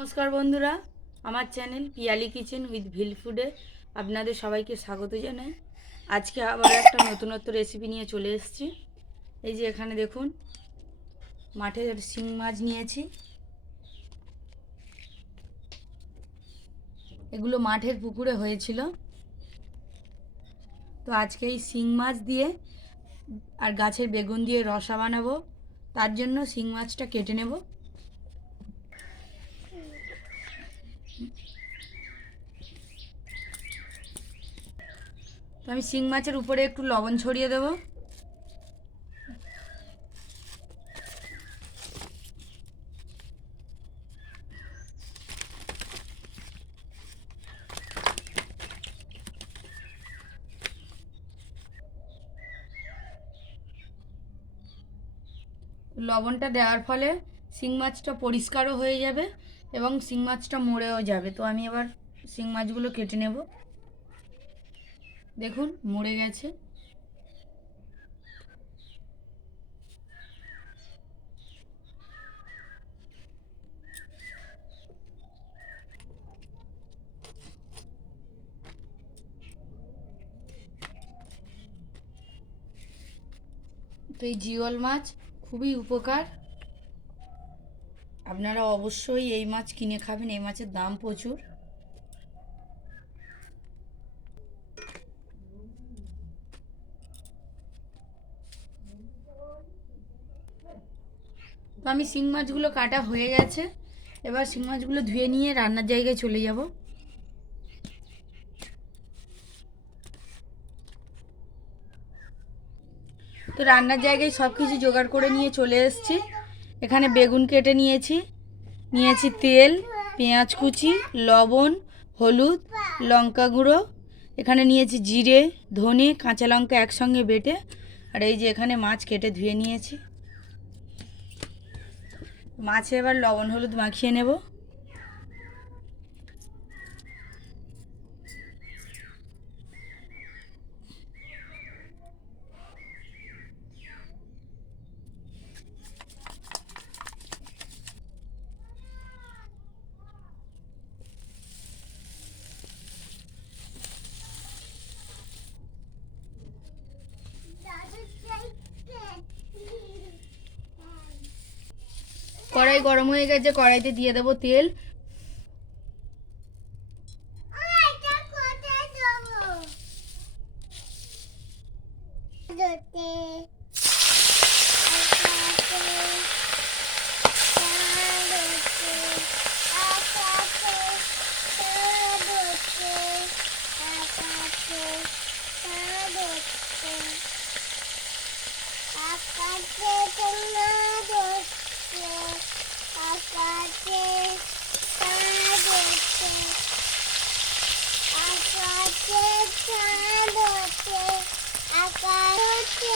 নমস্কার বন্ধুরা, আমার চ্যানেল পিয়ালি কিচেন উইথ ভিল ফুডে আপনাদের সবাইকে স্বাগত জানাই। আজকে আবার একটা নতুনত্ব রেসিপি নিয়ে চলে এসেছি। এই যে এখানে দেখুন, মাঠের শিং মাছ নিয়েছি। এগুলো মাঠের পুকুরে হয়েছিল। তো আজকে এই শিং মাছ দিয়ে আর গাছের বেগুন দিয়ে রসা বানাবো। তার জন্য শিং মাছটা কেটে নেব। তো আমি শিং মাছের উপরে একটু লবণ ছড়িয়ে দেবো। লবণটা দেওয়ার ফলে শিং মাছটা পরিষ্কারও হয়ে যাবে এবং শিং মাছটা মরেও যাবে। তো আমি এবার শিং মাছগুলো কেটে নেব। দেখুন মরে গেছে। তো এই জিওল মাছ খুবই উপকার। আপনারা অবশ্যই এই মাছ কিনে খাবেন, এই মাছের দাম প্রচুর। তো আমি শিং মাছগুলো কাটা হয়ে গেছে। এবার শিং মাছগুলো ধুয়ে নিয়ে রান্নার জায়গায় চলে যাব। তো রান্নার জায়গায় সব কিছু জোগাড় করে নিয়ে চলে এসেছি। এখানে বেগুন কেটে নিয়েছি তেল, পেঁয়াজ কুচি, লবণ, হলুদ, লঙ্কা গুঁড়ো। এখানে নিয়েছি জিরে, ধনে, কাঁচা লঙ্কা একসঙ্গে বেটে। আর এই যে এখানে মাছ কেটে ধুয়ে নিয়েছি। মাছে এবার লবণ হলুদ মাখিয়ে নেব। কড়াই গরম হয়ে গেছে, কড়াইতে দিয়ে দেবো তেল।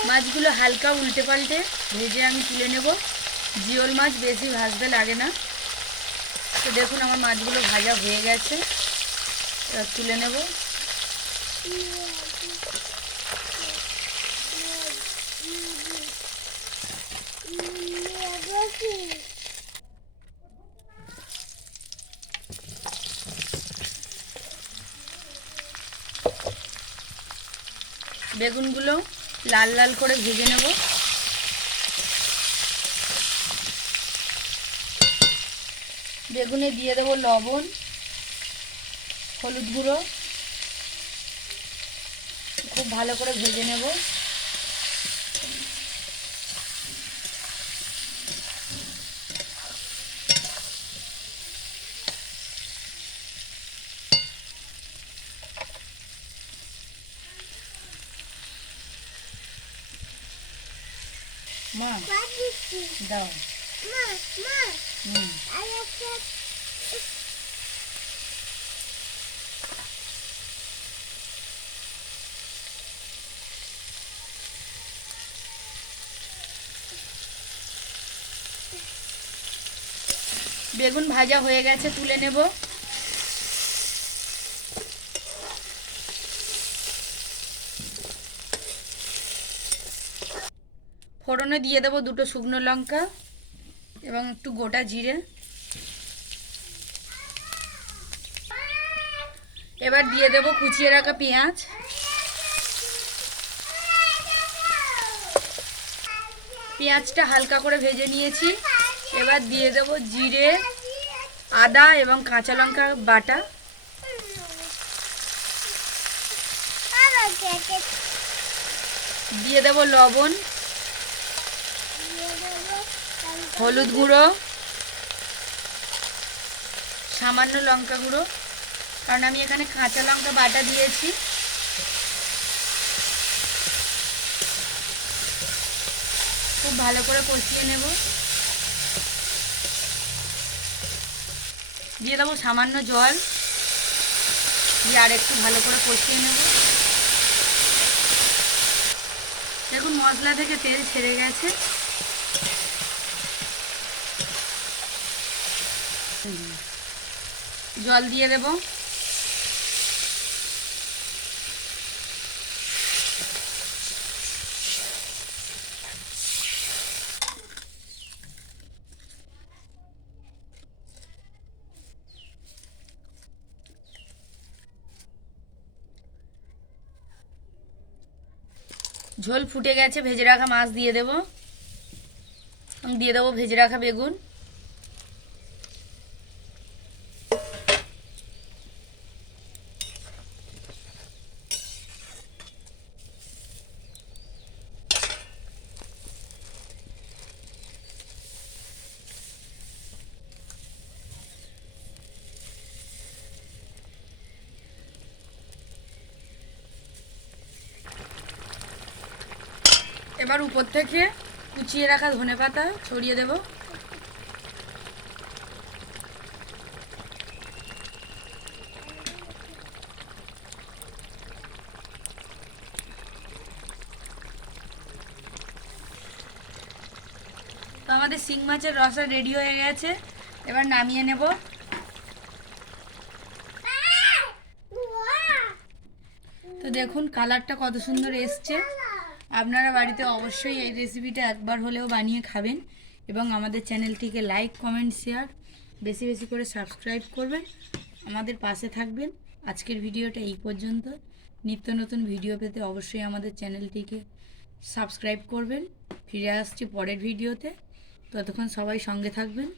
মাছগুলো হালকা উল্টে পাল্টে ভেজে আমি তুলে নেব। জিওল মাছ বেশি ভাজতে লাগে না। তো দেখুন আমার মাছগুলো ভাজা হয়ে গেছে, এবার তুলে নেব। বেগুনগুলো লাল লাল করে ভেজে নেব। বেগুনে দিয়ে দেবো লবণ, হলুদ গুঁড়ো, খুব ভালো করে ভেজে নেব। মা দাও। বেগুন ভাজা হয়ে গেছে, তুলে নেব। ফোড়নে দিয়ে দেবো দুটো শুকনো লঙ্কা এবং একটু গোটা জিরে। এবার দিয়ে দেব কুচিয়ে রাখা পেঁয়াজ, পেঁয়াজটা হালকা করে ভেজে নিয়েছি। এবার দিয়ে দেব জিরে, আদা এবং কাঁচা লঙ্কা বাটা, দিয়ে দেব লবণ, হলুদ গুঁড়ো, সামান্য লঙ্কা গুঁড়ো, কারণ আমি এখানে কাঁচা লঙ্কা বাটা দিয়েছি। খুব ভালো করে কষিয়ে নেব। দিয়ে দেবো সামান্য জল, দিয়ে আর একটু ভালো করে কষিয়ে নেব। দেখুন মশলা থেকে তেল ছেড়ে গেছে। জল দিয়ে দেব। ঝোল ফুটে গেছে, ভেজে রাখা মাছ দিয়ে দেব, দিয়ে দেবো ভেজে রাখা বেগুন, এবার উপর থেকে কুচিয়ে রাখা ধনেপাতা ছড়িয়ে দেব। তো আমাদের শিং মাছের রসা রেডি হয়ে গেছে, এবার নামিয়ে নেব। তো দেখুন কালারটা কত সুন্দর এসছে। আপনারা বাড়িতে অবশ্যই এই রেসিপিটা একবার হলেও বানিয়ে খাবেন এবং আমাদের চ্যানেলটিকে লাইক, কমেন্ট, শেয়ার বেশি বেশি করে সাবস্ক্রাইব করবেন, আমাদের পাশে থাকবেন। আজকের ভিডিওটা এই পর্যন্ত। নিত্য নতুন ভিডিও পেতে অবশ্যই আমাদের চ্যানেলটিকে সাবস্ক্রাইব করবেন। ফিরে আসছি পরের ভিডিওতে, ততক্ষণ সবাই সঙ্গে থাকবেন।